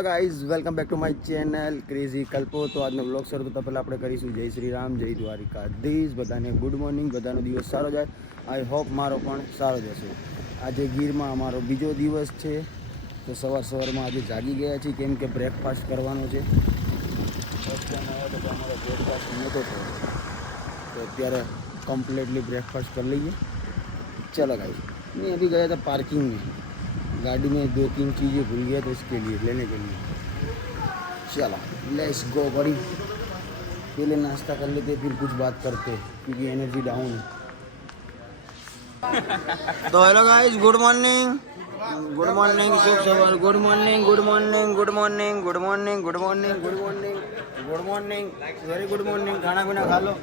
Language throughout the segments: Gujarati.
Hello guys, welcome back to my channel crazy Kalpo. તો આજનો વ્લોગ શરૂ થતાં પહેલાં આપણે કરીશું જય શ્રી રામ, જય દ્વારિકાધીશ. બધાને ગુડ મોર્નિંગ, બધાનો દિવસ સારો જાય. આઈ હોપ મારો પણ સારો જશે. આજે ગીરમાં અમારો બીજો દિવસ છે, તો સવારમાં આજે જાગી ગયા છીએ કેમ કે બ્રેકફાસ્ટ કરવાનો છે. ફર્સ્ટ ટાઈમ આવ્યા તો અમારો બ્રેકફાસ્ટ નહોતો થયો, તો અત્યારે कम्प्लीटली ब्रेकफास्ट कर लीजिए. चलो गाइस, मैं अभी गया था पार्किंग में, गाड़ी में 2-3 चीज़ें भूल गया तो इसके लिए लेने के लिए. चलो लेट्स गो बड़ी. पहले नाश्ता कर लेते फिर कुछ बात करते क्योंकि एनर्जी डाउन है. तो hello guys, good morning, good morning, शुभ सवार, good morning, good morning, good morning, good morning, good morning, good morning, good morning, very good morning. खाना पीना खा लो,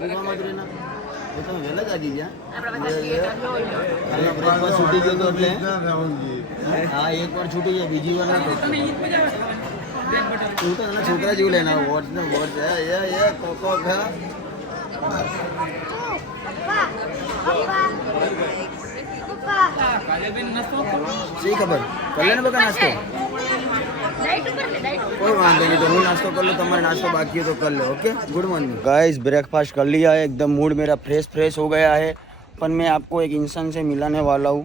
મત રેના એ તો વહેલા જાગી ગયા. બ્રેકફાસ્ટ છૂટી ગયો તો એટલે હા, એક વાર છૂટી જાય બીજી વાર ના. તું તો એના છોકરા જેવું લેના વોચ ને વોચ એ કોકો ખા. સહી ખબર કર લે ને બકા નાસ્તો. कोई वांधो नहीं, तो हूँ नाश्तो कर लो, तुम्हारा नाश्ता बाकी है तो कर लो. Okay, good morning guys. Breakfast कर लिया है, एकदम मूड मेरा फ्रेश हो गया है. पर मैं आपको एक इंसान से मिलाने वाला हूँ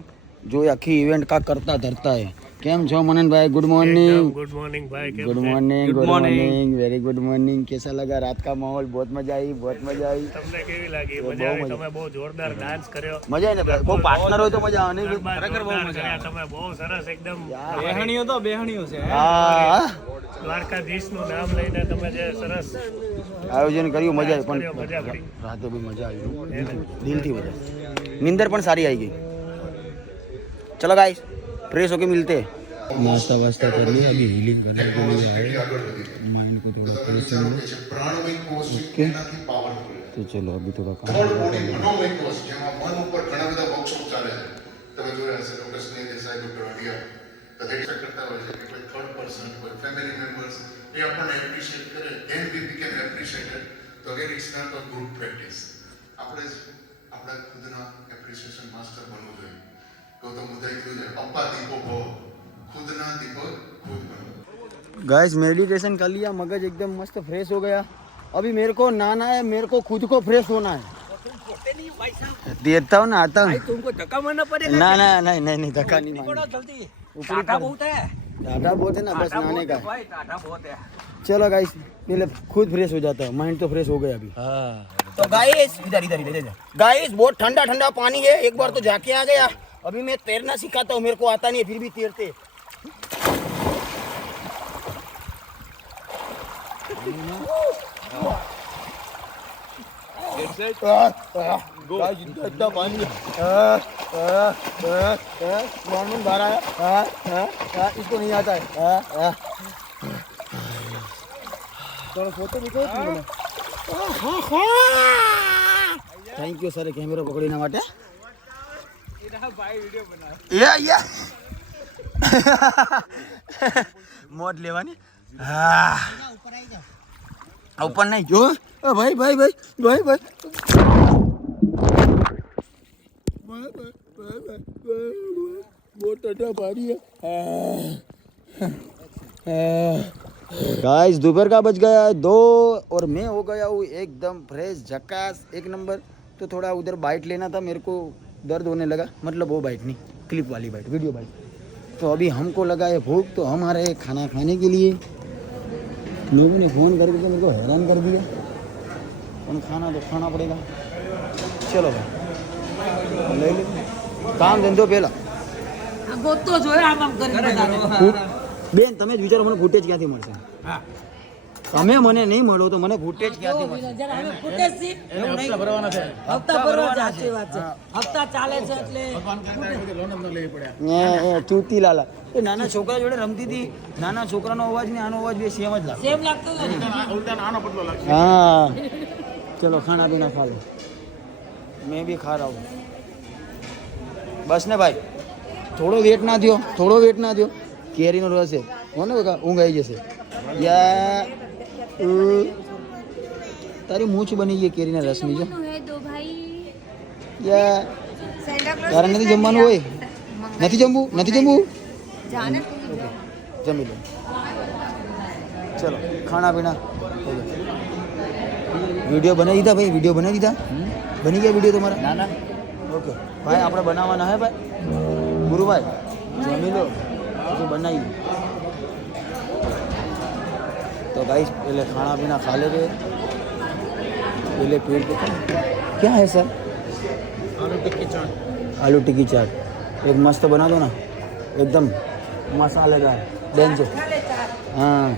जो आखी इवेंट का करता धरता है. केम छो मनन भाई? Good morning. गुड मॉर्निंग भाई. Good morning, good morning, very good morning. कैसा लगा रात का माहौल? बहुत मजा आई, बहुत मजा आई. તમને કેવી લાગી? મજા આવી? તમે બહુ જોરદાર ડાન્સ કર્યો. મજા આવી ને? કોઈ પાર્ટનર હોય તો મજા આવે ને. ખરેખર બહુ મજા આવી. તમે બહુ સરસ એકદમ બેહણીઓ તો બેહણીઓ છે. હા, દ્વારકાધીશનું નામ લઈને તમે જે સરસ આયોજન કર્યું, મજા આવી. પણ મજા કરી. રાતે બી મજા આવી, દિલથી મજા. નીંદર પણ સારી આવી ગઈ. चलो गाइस, फ्रेश होके मिलते हैं. नाश्ता वास्ता कर लिया, अभी हीलिंग करने के लिए आए, माइंड को थोड़ा फ्रेश कर लिया. ओके, तो चलो अभी थोड़ा काम कर लेते हैं. मन ऊपर घણા બધા વર્કશોપ ચાલે છે. તમે જોયા હશે ડોક્ટર સ્નેહ દેસાઈ, ડોક્ટર અડિયા કથેરી કરતા હોય છે કે કોઈ થર્ડ પર્સન, કોઈ ફેમિલી મેમ્બર્સ એ આપણને એપ્રિશિએટ કરે, ધેન વી બીકેમ એપ્રિશિએટેડ. તો again it's not a group practice. આપણે આપણા ખુદના એપ્રિશિએશન માસ્ટર બનવું જોઈએ. ગૌતમ બુદ્ધએ કીધું છે, અપ્પા દીપો ભવ, खुदना दीपक खुद बनो. गाइस, मेडिटेशन कर लिया, मगज एकदम मस्त फ्रेश हो गया. अभी मेरे को नहाना है, मेरे को खुद को फ्रेश होना है. देता हूँ ना, आता हूँ. तुमको धक्का मारना पड़ेगा. ना ना नहीं नहीं नहीं, धक्का नहीं मारना. जल्दी. ऊपर टाटा बहुत है. टाटा बहुत है ना, बस नहाने का. भाई टाटा बहुत है. चलो गाइस, पहले खुद फ्रेश हो जाता है, माइंड तो फ्रेश हो गया अभी. तो गाइस इधर इधर इधर गाइस, बहुत ठंडा ठंडा पानी है. एक बार तो जाके आ गया. अभी मैं तैरना सिखाता हूँ, मेरे को आता नहीं है फिर भी तैरते. इतना पानी बाहर आया. इसको नहीं आता है. चलो फोटो निकालो. थैंक यू सर, कैमरा पकड़ीना માટે. या મોજ લેવાની. હા, ऊपर नहीं जो. भाई भाई भाई भाई भाई बहुत ठंडा पानी है. गाइस, दोपहर का बज गया है 2 और मैं हो गया हूँ एकदम फ्रेश, झकास, एक नंबर. तो थोड़ा उधर बाइट लेना था, मेरे को दर्द होने लगा. मतलब वो बाइट नहीं, क्लिप वाली बाइट, वीडियो बाइट. तो अभी हमको लगा है भूख, तो हम आ रहे हैं खाना खाने के लिए. लोगों ने फ़ोन करके तो मेरे को हैरान कर दिया, हम खाना तो खाना पड़ेगा. चलो भाई, ले ले काम धंधो પહેલા. ગોતો જોયો આમ આમ કરીને બેન, તમે જ વિચારો મને ફૂટેજ ક્યાંથી મળશે? તમે મને નહીં મળો તો મને ફૂટેજ ક્યાંથી મળશે? જરા હવે ફૂટેજ થી હપ્તા ભરવાના છે. હપ્તા ભરવા સાચી વાત છે. હપ્તા ચાલે છે એટલે ચૂતી લાલા. એ નાના છોકરા જોડે રમતી હતી, નાના છોકરાનો અવાજ ને આનો અવાજ બે સેમ જ લાગે. સેમ લાગતો ને. हाँ, चलो खाना पीना खा लो, मैं भी खा रहा हूँ. बस ने भाई, थोड़ो वेट ना दियो, थोड़ो वेट ना दियो. केरीनो रस है हो ने बका, ઊંઘ આવી જશે. યા તારી મૂછ બની ગઈ કેરીના રસની. જો યા તારે નથી જમવાનું હોય? નથી જમવું? નથી જમવું? જમી લો. ચલો ખાના પીના વિડીયો બનાવી દીધા ભાઈ, વિડીયો બનાવી દીધા, બની ગયા વિડીયો તમારા? ના ના ઓકે ભાઈ, આપણે બનાવવાના હે ભાઈ, ગુરુભાઈ જમી લો પછી બનાવી. तो गाइस पहले खाना पीना खा लेंगे, पहले पेट पे क्या है सर? આલુ ટિક્કી ચાટ. आलू टिक्की चाट एक मस्त बना दो ना, एकदम मसालेदार डेंजर. हाँ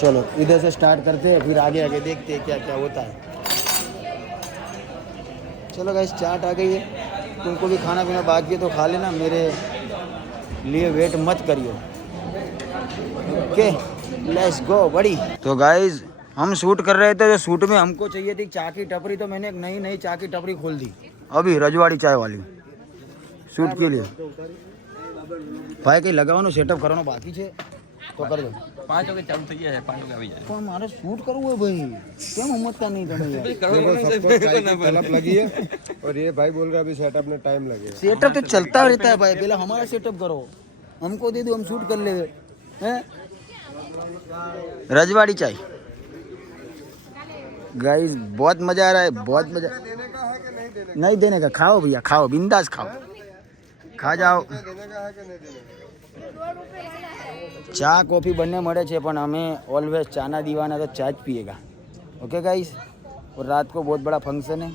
चलो इधर से स्टार्ट करते हैं, फिर आगे आगे देखते हैं क्या क्या होता है. चलो गाइस चाट आ गई है, तुमको भी खाना पीना बाकी है तो खा लेना, मेरे लिए वेट मत करियो. ओके लेट्स गो बड़ी. तो गाइस हम शूट कर रहे थे, तो शूट में हमको चाहिए थी चाय की टपरी, तो मैंने एक नई नई चाय की टपरी खोल दी अभी, रजवाड़ी चाय वाली, शूट के लिए. भाई कहीं लगावવાનું સેટઅપ કરવાનો બાકી છે તો કરી દો. 5 વાગે ચાલુ થઈ જાય, 5 વાગે આવી જાય. પણ મારે શૂટ કરવું હોય ભાઈ, કેમ સમજતા નહીં તમે યાર? तलब लगी है और ये भाई बोल रहा है अभी सेटअप में टाइम लगेगा. सेटअप तो चलता रहता है भाई, पहले हमारा सेटअप करो, हमको दे दो, हम शूट कर ले हैं. रजवाड़ी चाय गाइस बहुत मजा आ रहा है, बहुत मजा. नहीं देने का, खाओ भैया खाओ, बिंदास खाओ, खा जाओ. ચા કોફી બંને મળે છે, પણ અમે ઓલવેઝ ચાના દીવાના तो चाय पिएगा. ओके गाइस, और रात को बहुत बड़ा फंक्शन है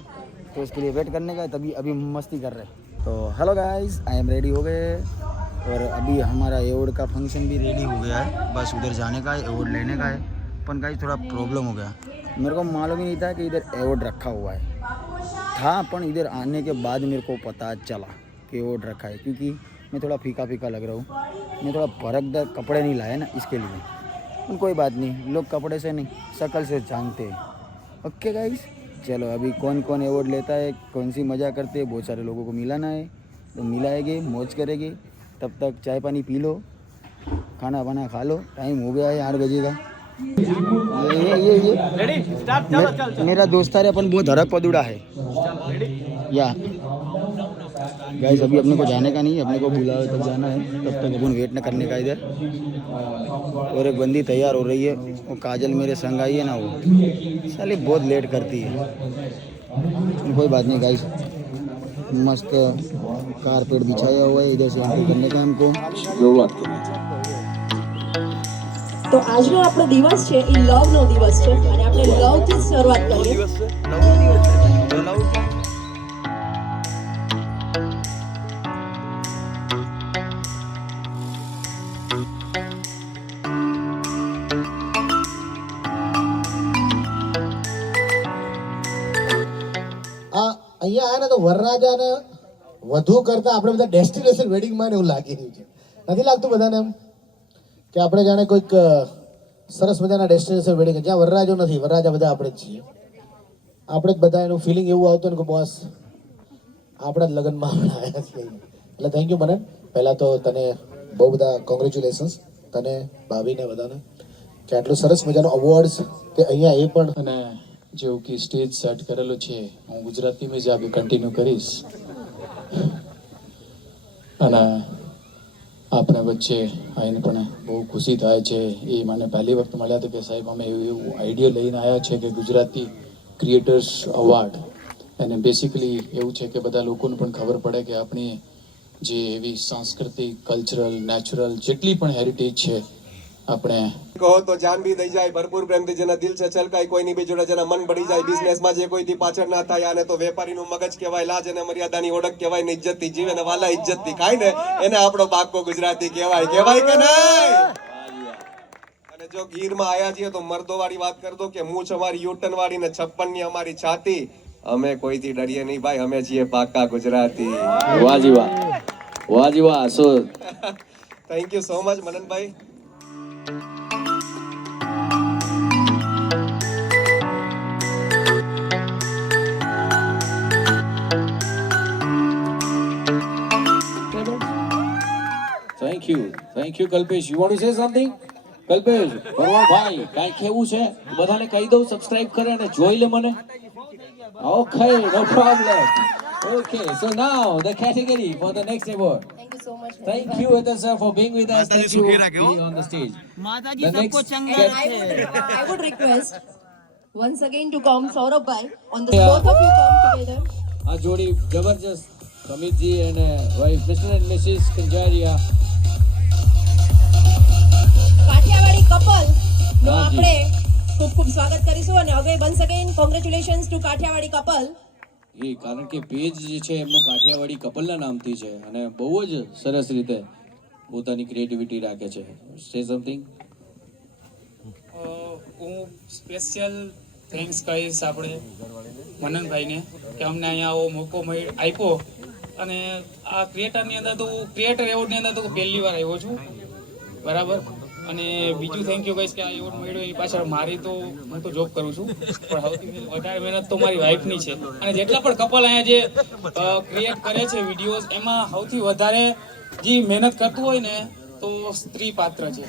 तो इसके लिए वेट करने का है, तभी अभी मस्ती कर रहे हैं. तो hello guys, I am ready हो गए और अभी हमारा एवॉर्ड का फंक्शन भी रेडी हो गया है, बस उधर जाने का है, एवॉर्ड लेने का है. पर गाइस थोड़ा प्रॉब्लम हो गया, मेरे को मालूम ही नहीं था कि इधर एवॉर्ड रखा हुआ है, था पर इधर आने के बाद मेरे को पता चला कि एवॉर्ड रखा है, क्योंकि मैं थोड़ा फीका फीका लग रहा हूँ, मैं थोड़ा भरकदार कपड़े नहीं लाए ना इसके लिए. पर कोई बात नहीं, लोग कपड़े से नहीं शक्ल से जानते हैं. ओके गाइस, चलो अभी कौन कौन अवार्ड लेता है, कौन सी मज़ा करते हैं, बहुत सारे लोगों को मिलाना है तो मिलाएंगे, मौज करेंगे. तब तक चाय पानी पी लो, खाना वाना खा लो, टाइम हो गया है 8 बजे का. ये રેડી સ્ટાર્ટ. ચાલો ચાલ ચાલ. मेरा दोस्त है, अपन बहुत धड़क पदुड़ा है या गाइस. अभी अपने को जाने का नहीं है, अपने को बुलावे तक जाना है, तब तक अपन वेट न करने का इधर. और एक बंदी तैयार हो रही है, वो काजल मेरे संग आई है ना, वो साली बहुत लेट करती है. कोई बात नहीं गाइस, मस्त कारपेट बिछाया हुआ है, इधर से एंट्री करने का हमको. તો આજનો આપણો દિવસ છે એ લવનો દિવસ છે અને આપણે લવથી જ શરૂઆત કરીએ. અહીંયા આયા ને તો વરરાજાને વધુ કરતા આપણે બધા ડેસ્ટિનેશન વેડિંગમાં ને એવું લાગી રહ્યું છે, નથી લાગતું બધાને એમ કે આપણે જાણે કોઈક સરસ મજાના ડેસ્ટિનેશન વેડિંગ જ્યાં વરરાજો નથી, વરરાજા બધા આપણે જ છીએ. આપણે જ બધા એનું ફિલિંગ એવું આવતું ને કે બોસ આપણા જ લગ્નમાં આપણે આવ્યા છીએ. એટલે થેન્ક યુ મને, પહેલાં તો તને બહુ બધા કોંગ્રેચ્યુલેશન્સ, તને ભાભીને બધાને, કે આટલું સરસ મજાનો અવોર્ડ્સ કે અહીંયા એ પણ. અને જેવું કે સ્ટેજ સેટ કરેલો છે, હું ગુજરાતીમાં જ આગળ કન્ટિન્યુ કરીશ. અને આપણે વચ્ચે આવીને પણ બહુ ખુશી થાય છે. એ મને પહેલી વખત મળ્યા હતા કે સાહેબ અમે એવું આઈડિયા લઈને આવ્યા છે કે ગુજરાતી ક્રિએટર્સ અવોર્ડ. અને બેસિકલી એવું છે કે બધા લોકોને પણ ખબર પડે કે આપણી જે એવી સાંસ્કૃતિક, કલ્ચરલ, નેચરલ જેટલી પણ હેરિટેજ છે આપણે કહો તો જાન બી દઈ જાય, ભરપૂર પ્રેમથી જેના દિલ છે છલકાય, કોઈની બી જોડે જેના મન બળી જાય, બિઝનેસમાં જે કોઈથી પાછળ ના થાય, આને તો વેપારીનું મગજ કહેવાય, લાજ અને મર્યાદાની ઓળખ કહેવાય ને ઇજ્જતથી જીવે ને વાલા ઇજ્જતથી ખાય ને એને આપણો બાકો ગુજરાતી કહેવાય. કહેવાય કે નહીં? અને જો ગીરમાં આયા છીએ તો મર્દો વાળી વાત કર દો કે મૂછ અમારી યુટન વાળી ને 56 ની અમારી છાતી, અમે કોઈથી ડરીએ નહીં ભાઈ, અમે છીએ પાકા ગુજરાતી. વાહ જી વાહ, વાહ જી વાહ. So thank you so much મનનભાઈ. Thank you Kalpesh. You want to say something? Kalpesh, Bharwad ભાઈ કાઈ કહેવું છે? બધાને કહી દઉં સબસ્ક્રાઇબ કરે અને જોઈ લે મને. Okay, no problem. Okay, so now the category for the next award. Thank you so much. Thank you, Atan sir, for being with us. Thank you for being on the stage. માતાજી The સબકો next ચંગા guest- I would request once again to come Saurabh bhai on the both of you come together. આ જોડી જબરજસ્ત સમિતજી અને wife Mr and Mrs Kanjariya. Kathiawadi couple નો હા, જી. આપણે ખૂબ ખૂબ સ્વાગત કરીશું અને હવે once again congratulations to Kathiawadi couple. એ કારણ કે પેજ જે છે એમનું કાઠિયાવાડી કપલના નામથી છે અને બહુ જ સરસ રીતે પોતાની ક્રિએટિવિટી રાખે છે. Say something. હું સ્પેશિયલ થેન્ક્સ કહીશ આપણે મનનભાઈને કે અમને અહીંયા આવો મોકો આપ્યો અને આ ક્રિએટરની અંદર તો ક્રિએટર એવોર્ડની અંદર તો પહેલી વાર આવ્યો છું બરાબર. અને બીજું થેન્ક યુ કહીશ કે આ એવોર્ડ મળ્યો એની પાછળ મારી તો હું તો જોબ કરું છું પણ સૌથી વધારે મહેનત તો મારી વાઈફની છે. અને જેટલા પણ કપલ અહીંયા જે ક્રિએટ કરે છે વિડીયોઝ એમાં સૌથી વધારે જે મહેનત કરતું હોય ને તો સ્ત્રી પાત્ર છે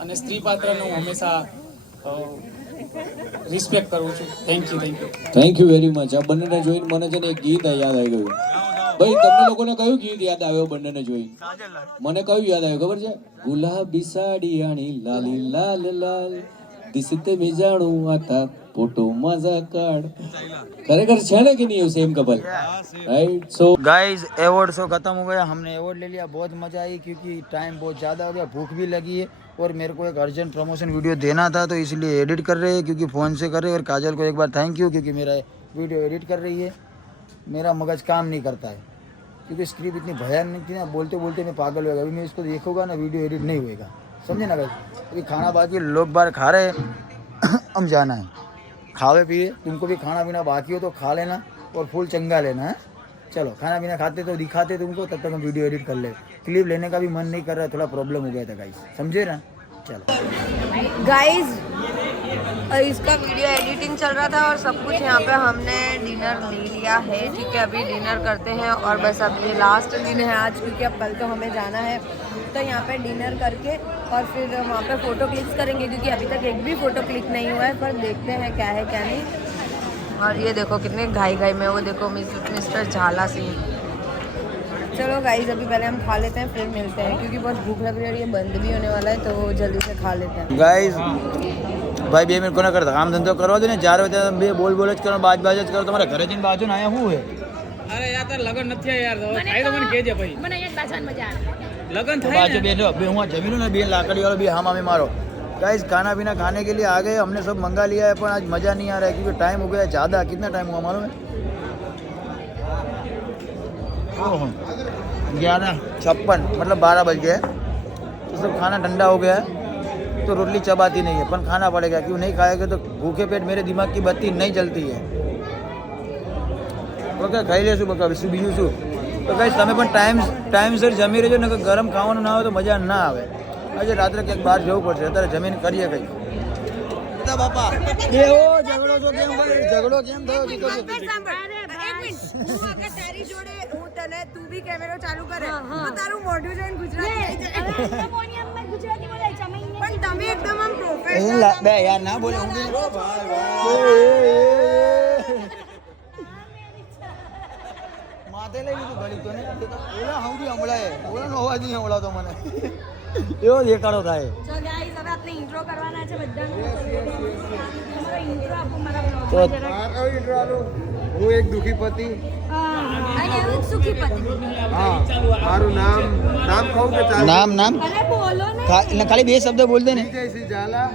અને સ્ત્રી પાત્રને હું હંમેશા રિસ્પેક્ટ કરું છું. Thank you. Thank you very much. આ બંનેને જોઈને મને છે ને એક ગીત યાદ આવી ગયું. ભાઈ તમને લોકોને કયું ગીત યાદ આવ્યો બંનેને જોઈ? મને કયું યાદ આવ્યું ખબર છે? ગુલાબી સાડી આણી લાલી લાલ લાલ દિસતે મે જાણું આતા ફોટો મજા કાઢ. खरेखर है ना कि नहीं है same couple right. So guys award show खत्म हो गया, हमने अवार्ड ले लिया, बहुत मज़ा आई क्योंकि टाइम बहुत ज़्यादा हो गया, भूख भी लगी है और मेरे को एक अर्जेंट प्रमोशन वीडियो देना था तो इसलिए एडिट कर रहे हैं क्योंकि फ़ोन से कर रहे हैं. और काजल को एक बार थैंक यू क्योंकि मेरा वीडियो एडिट कर रही है. मेरा मगज काम नहीं करता है क्योंकि स्क्रिप्ट इतनी भयानक थी ना, बोलते बोलते मैं पागल हो गया. अभी मैं इसको देखूंगा ना वीडियो एडिट नहीं होएगा, समझे ना गाइस. अभी खाना बाकी, लोग बाहर खा रहे हैं हम जाना है. खावे पिए, तुमको भी खाना पीना बाकी हो तो खा लेना और फुल चंगा लेना है. चलो खाना पीना खाते तो दिखाते तुमको, तब तक हम वीडियो एडिट कर ले. क्लिप लेने का भी मन नहीं कर रहा है, थोड़ा प्रॉब्लम हो गया था गाइस, समझे ना. चलो गाइस इसका वीडियो एडिटिंग चल रहा था और सब कुछ. यहाँ पे हमने डिनर ले लिया है, ठीक है. अभी डिनर करते हैं और बस अब ये लास्ट दिन है आज क्योंकि अब कल तो हमें जाना है. तो यहाँ पे डिनर करके और फिर वहाँ पे फ़ोटो क्लिक्स करेंगे क्योंकि अभी तक एक भी फ़ोटो क्लिक नहीं हुआ है, पर देखते हैं क्या है क्या नहीं. और ये देखो कितने घाई घाई में, वो देखो मिस्टर झाला सिंह. चलो गाइस अभी पहले हम खा लेते हैं फिर मिलते हैं क्योंकि बहुत भूख लग रही है और ये बंद भी होने वाला है तो जल्दी से खा लेते हैं. गाइस भाई 2 मिनट कोना करता काम धंधो करवा दो ने 4 वागे બે બોલ જ કરો, બાજ જ કરો. તમારા ઘરે જઈને બાજુ ને આયા શું હે? અરે યાર તાર લગન નથી યાર, ખાઈ તો મને કહેજે ભાઈ. મને અહીંયા બાજવાની મજા આવે. લગન થાય बाजू બે लो બે હું જમીन ना 2 लाकड़ी वाला भी हम हमें मारो. गाइस खाना पीना खाने के लिए आ गए, हमने सब मंगा लिया है पर आज मज़ा नहीं आ रहा है क्योंकि टाइम हो गया ज़्यादा. कितना टाइम हुआ मालूम है? 11:56 मतलब 12 बज गए. तो सब खाना ठंडा हो गया है तो रोटली चबाती नहीं है, पर खाना पड़ेगा. क्यों नहीं खाएगा तो भूखे पेट मेरे दिमाग की बत्ती नहीं जलती है. ओके खाई लेशुं बका बीजू शू. तो गाइस તમે પણ ટાઈમસર જમી રહેજો ને, ગરમ ખાવાનું ના હોય તો મજા ના આવે. આજે રાત્રે ક્યાંક બહાર જવું પડશે, અત્યારે જમીને કરીએ કંઈ. બાપા એવો ઝઘડો છો કેમ કરે? ઝઘડો કેમ થયો? તારી જોડે હું તને તું બી કેમેરો ચાલુ કરે તો તારું મોઢું જોઈને ગુજરાતી પણ તમે એકદમ આમ પ્રોફેશનલ બે યાર ના બોલે હું માથે લઈ લીધું ઘડી તો ને. ઓલા હમણાં હમણાં ઓલાનો અવાજ નહીં સંભળાતો મને, એવો દેખાડો થાય. તો ગાઈસ હવે આપણે ઇન્ટ્રો કરવાના છે બધાનું. ઇન્ટ્રો આપો મારા તો હું એક દુખી પતિ. અને હું સુખી પતિ. હા મારું નામ કહું કે ચાલે? નામ અરે બોલો ને. ખાલી 2 શબ્દ બોલ દે ને. વિજયસિંહ ઝાલા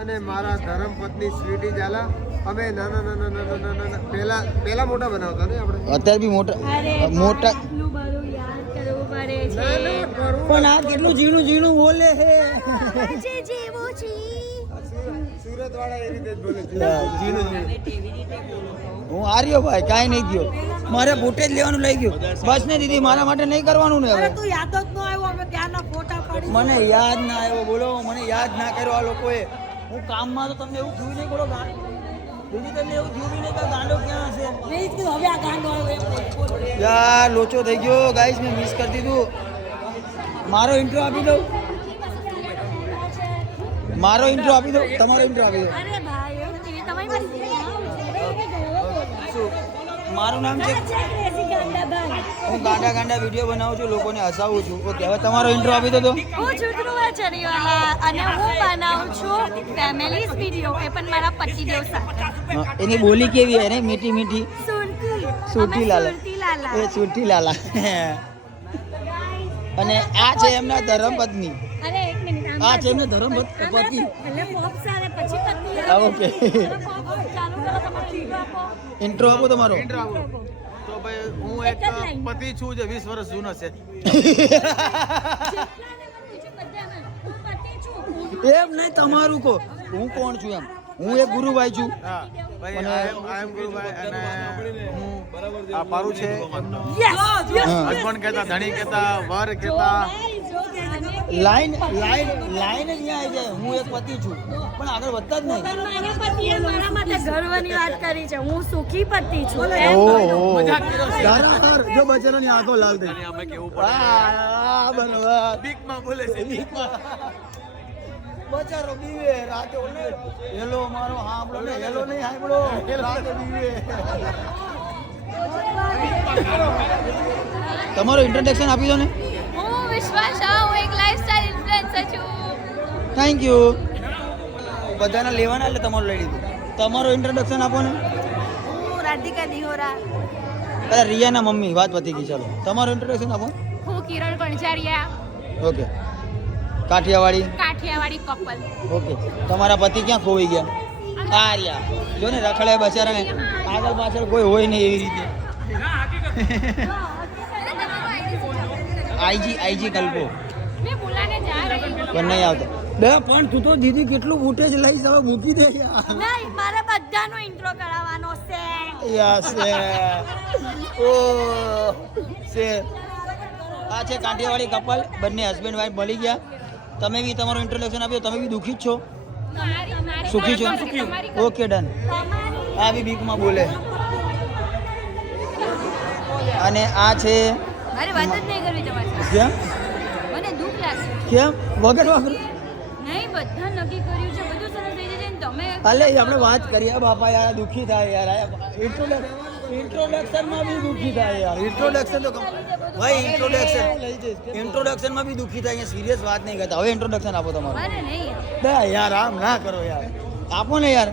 અને મારા ધર્મપત્ની સ્વીટી ઝાલા. અમે નાના પહેલા મોટા બનાવતા ને આપણે. અત્યારે બી મોટા આટલું બધું યાદ કરવું પડે છે. પણ આ કેટલું ઝીણું બોલે હે. જે જેવો છે સુરત વાળા એ રીતે જ બોલે છે. હું આર્યો ભાઈ, કાંઈ નહીં થયો. મારે ફૂટેજ લેવાનું લઈ ગયું બસ ને દીદી, મારા માટે નહીં કરવાનું ને હવે. તું યાદ જ ન આવ્યો, અમે ત્યાંના ફોટા પાડી. મને યાદ ના આવ્યો, બોલો મને યાદ ના કર્યો આ લોકોએ. હું કામમાં તો તમને એવું થયું નહીં, બોલો દીદી તમને એવું થયું નહીં કે ગાંડો ક્યાં હશે? હવે આ ગાંડો આવ્યો યાર લોચો થઈ ગયો ગાઈસ, મેં મિસ કરી દીધું. મારો ઇન્ટ્રો આપી દઉં, તમારો ઇન્ટ્રો આપી દઉં. અરે ભાઈ તમારી પાસે મારું નામ છે હું ગાંડા વિડીયો બનાવું છું, લોકોને હસાવું છું. ઓકે, હવે તમારો ઇન્ટ્રો આપી દો તો. હું છું ધ્રુવાચરીવાલા અને હું બનાવું છું ફેમિલીઝ વિડીયો, એ પણ મારા પતિદેવ સાથે. એની બોલી કેવી હે ને? મીઠી મીઠી. સુરતી લાલા. સુરતી લાલા. એ સુરતી લાલા. અને આ છે એમના ધર્મપત્ની. અરે એક મિનિટ, આ છે એમના ધર્મપત્ની. એટલે પોપ સારે પછી પતિ. ઓકે, ચાલુ કરો, તમારો intro આપો. ઇન્ટ્રો આપો તમારો. તો ભાઈ હું એક પતિ છું જે 20 વર્ષ જૂનો છે. એમ નહીં, તમારું કહો. હું કોણ છું એમ? હું એક ગુરુભાઈ છું. હા ભાઈ, આઈ એમ ગુરુભાઈ અને હું આ પારું છે. હસબન્ડ કહેતા, ધણી કહેતા, વર કહેતા. લાઈન જ અહીંયા આવી જાય. હું એક પતિ છું, પણ આગળ વધતા જ નહીં. મારા પતિએ મારા માટે ગર્વની વાત કરી છે, હું સુખી પતિ છું. ધરાહર જો બચારાની આંખો લાલ થઈ. અમે કેવું બરાબર. બીકમાં બોલે છે. બચારો બીવે રાતે. હેલો મારો સાંભળો ને, હેલો નહીં સાંભળો, રાતે બીવે. તમારો ઇન્ટ્રોડક્શન આપી દો ને. હું વિશ્વાસ શાહ, હું એક લાઈફસ્ટાઈલ ઇન્ફ્લુએન્સર છું. Thank you. બધાને લેવાના એટલે તમારું લઈ લીધું. તમારો ઇન્ટ્રોડક્શન આપો ને. હું રાધિકા દિહોરા. અરે રિયાના મમ્મી, વાત પતી ગઈ. ચાલો તમારો ઇન્ટ્રોડક્શન આપો. હું Kiran Kanjariya, okay. Kathiawadi. Kathiawadi couple. Okay. તમારા પતિ ક્યાં ખોવાઈ ગયા? આ રહ્યા જો ને, રખડે બચારાને. આગળ પાછળ કોઈ હોય નહીં એવી રીતે. આઈજી કલ્પો मैं बुलाने जा रही हूँ. પણ નહીં આવતો. બે પણ તું તો દીદી કેટલું ફૂટેજ લઈશ, હવે મૂકી દે યાર. નહીં, મારે બધાનો ઇન્ટ્રો કરાવવાનો છે. યસ ઓ છે. આ છે કાઠિયાવાડી કપલ, બંને હસબન્ડ વાઈફ મળી ગયા. તમે બી તમારો ઇન્ટ્રોડક્શન આપ્યો. તમે બી દુઃખી જ છો? સુખી છો? Okay done. આ બી બીકમાં બોલે. અને આ છે મારે વાત જ નહીં કરવી તમારી સાથે. કેમ? મને દુઃખ લાગશે. કેમ વગર વાપરું? નહીં, બધા નક્કી કર્યું છે, બધું સરસ થઈ જશે ને તમે. અલે આપણે વાત કરીએ બાપા યાર, દુઃખી થાય યાર. ઇન્ટ્રોડક્શનમાં બી દુઃખી થાય યાર. ઇન્ટ્રોડક્શન તો ભાઈ ઇન્ટ્રોડક્શનમાં બી દુઃખી થાય. સિરિયસ વાત નહીં કરતા. હવે ઇન્ટ્રોડક્શન આપો તમારું. મારે નહીં, બે યાર આમ ના કરો યાર. આપો ને યાર.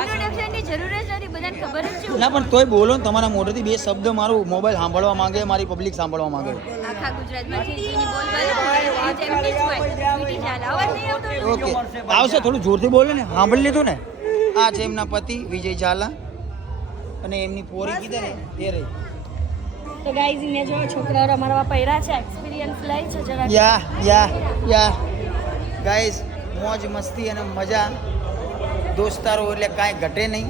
ઇન્ટ્રોડક્શનની જરૂર જ નથી, બધાને ખબર જ છે. ના પણ તોય બોલો ને, તમારા મોઢેથી બે શબ્દ મારું મોબાઈલ સાંભળવા માંગે, મારી પબ્લિક સાંભળવા માંગે. આખા ગુજરાતમાં ચીચીની બોલબાલા જેમની જ હોય, મીઠી ચાલ. અવાજ નહીં આવતો? ઓકે, આવશે. થોડું જોરથી બોલે ને, સાંભળી લીધું ને. આ છે એમના પતિ વિજય ઝાલા અને એમની પોરી કીધે ને એ રહી. તો ગાઈઝ ઇને જો છોકરાઓ અમારા પહેરા છે, એક્સપિરિયન્સ લઈ છે જરા. યા ગાઈસ, મોજ મસ્તી અને મજા. દોસ્તારો એટલે કાંઈ ઘટે નહીં.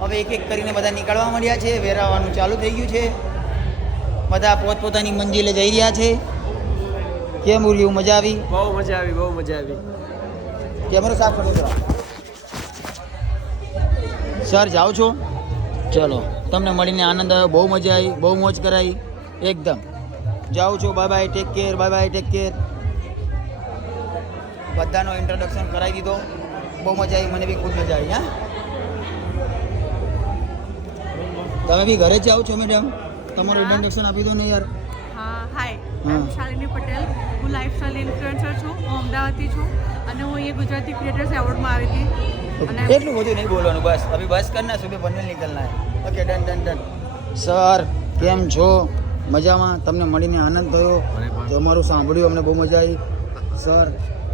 હવે એક એક કરીને બધા નીકળવા માંડ્યા છે. વેરાવાનું ચાલુ થઈ ગયું છે. બધા પોતપોતાની મંજિલે જઈ રહ્યા છે. કેમ ઉર્યું? મજા આવી? બહુ મજા આવી. કેમેરો સાફ કરી દો. સર જાઓ છો? ચલો, તમને મળીને આનંદ આવ્યો, બહુ મજા આવી, બહુ મોજ કરાવી એકદમ. જાઉં છું. Bye bye, take care. Bye bye, take care. બધાનો ઇન્ટ્રોડક્શન કરાવી દીધો. બહુ મજા આવી, મને બી ખૂબ મજા આવી. હા, તમે બી ઘરે જ જાઓ છો મેડમ? તમારું ઇન્ટ્રોડક્શન આપી દો ને યાર. હાય, શાલિની પટેલ. હું લાઈફસ્ટાઈલ ઇન્ફ્લુએન્સર છું. હું અમદાવાદથી છું અને હું અહીંયા ગુજરાતી ક્રિએટર્સ એવોર્ડમાં આવી હતી. એટલું બધું નહીં બોલવાનું, બસ અભી બસ કરના સુબહ પનવેલ નીકળના હે. Okay, done. સર કેમ છો? મજામાં? તમને મળીને આનંદ થયો, તમારું સાંભળ્યું, અમને બહુ મજા આવી. સર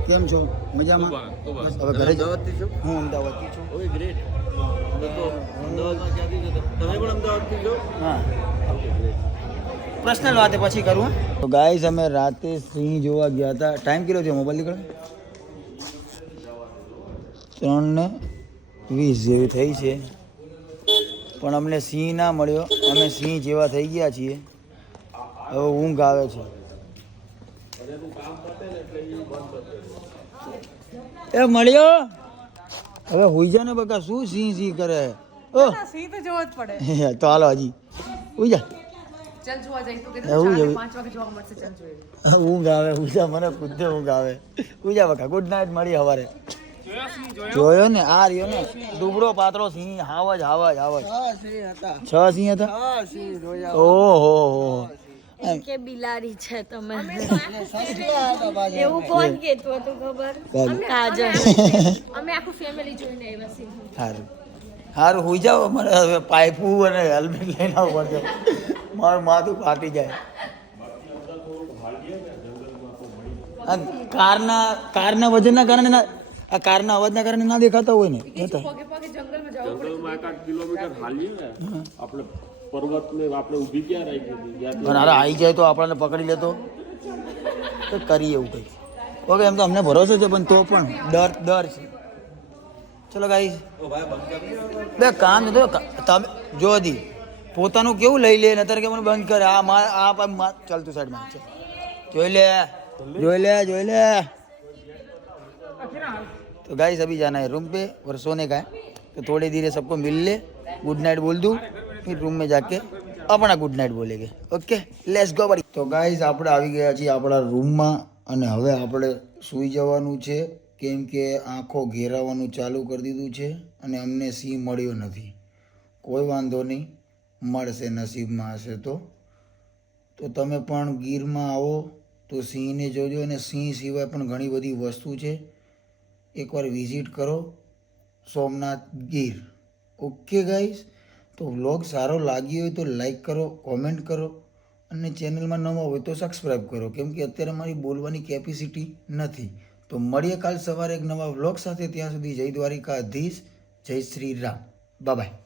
કેમ છો? મજામાં? બસ હવે ઘરે જ. હું અમદાવાદથી છું. ઓય ગ્રેટ. હા, પર્સનલ વાતે પછી કરું. તો ગાઈઝ, અમે રાતે સિંહ જોવા ગયા હતા. ટાઈમ કેટલો છે? મોબાઈલ નીકળે 3:20 જેવી થઈ છે, પણ અમને સિંહ ના મળ્યો. અમે સિંહ જેવા થઈ ગયા છીએ. હવે ઊંઘ આવે છે. એ મળ્યો? હવે હુઈ જા ને બકા, શું સિંહ કરે? ઓહ, સિંહ તો જોવો જ પડે. તો હાલો હજી હુઈ જા. ચાલ જોવા જઈશું કે એવું 5 વાગે જોવા મળશે. ચાલ જોઈએ. ઊંઘ આવે. હુઈ જા, મને ખુદને ઊંઘ આવે. હુઈ જા બકા. ગુડ નાઇટ, મળી સવારે. જોયો ને આ રહ્યો ને દુબળો પાતળો સિંહ હાવજ હાવજ હાવજ 6 સિંહ હતા ઓહો કે બિલાડી છે તમે એવું કોણ કહેતું હતું ખબર કાજલ અમે આખું ફેમિલી જોઈને આવ્યા છીએ સારું સારું હોઈ જાવ અમારે હવે પાઇપું અને હેલ્મેટ લઈને આવવું પડશે મારું માથું ફાટી જાય કારના વજનના કારણે ના આ કારના અવાજના કારણે ના દેખાતા હોય ને આવી જાય તો આપણને પકડી લેતો તો કરીએ એવું કંઈ ઓકે એમ તો અમને ભરોસો છે પણ તો પણ ડર છે ચલો ગાઈસ બે કામ તો તમે જો દી પોતાનું કેવું લઈ લે ને અત્યારે કે મને બંધ કરે આ ચાલતું સાઈડમાં જોઈ લે तो गाइस अभी जाना है रूम पे और सोने का है तो थोड़ी देर सबको मिल ले गुड नाइट बोल दूँ फिर रूम में जाके अपना गुड नाइट बोलेंगे ओके लेट्स गो बड़ी तो गाइस આપણે આવી ગયા છીએ આપણા રૂમમાં અને હવે આપણે સૂઈ જવાનું છે કેમ કે આંખો ઘેરાવાનું ચાલુ કરી દીધું છે અને અમને સિંહ મળ્યો નથી કોઈ વાંધો નહીં મળશે નસીબમાં હશે તો તમે પણ ગીરમાં આવો તો સિંહને જોજો અને સિંહ સિવાય પણ ઘણી બધી વસ્તુ છે એકવાર વિઝિટ કરો સોમનાથ ગીર ઓકે ગાઈસ તો વ્લોગ સારો લાગ્યો હોય તો લાઈક કરો કોમેન્ટ કરો અને ચેનલમાં નવા હોય તો સબસ્ક્રાઈબ કરો કેમ કે અત્યારે મારી બોલવાની કેપેસિટી નથી તો મળીએ કાલ સવારે એક નવા વ્લોગ સાથે ત્યાં સુધી જય દ્વારિકાધીશ જય શ્રી રામ બાય બાય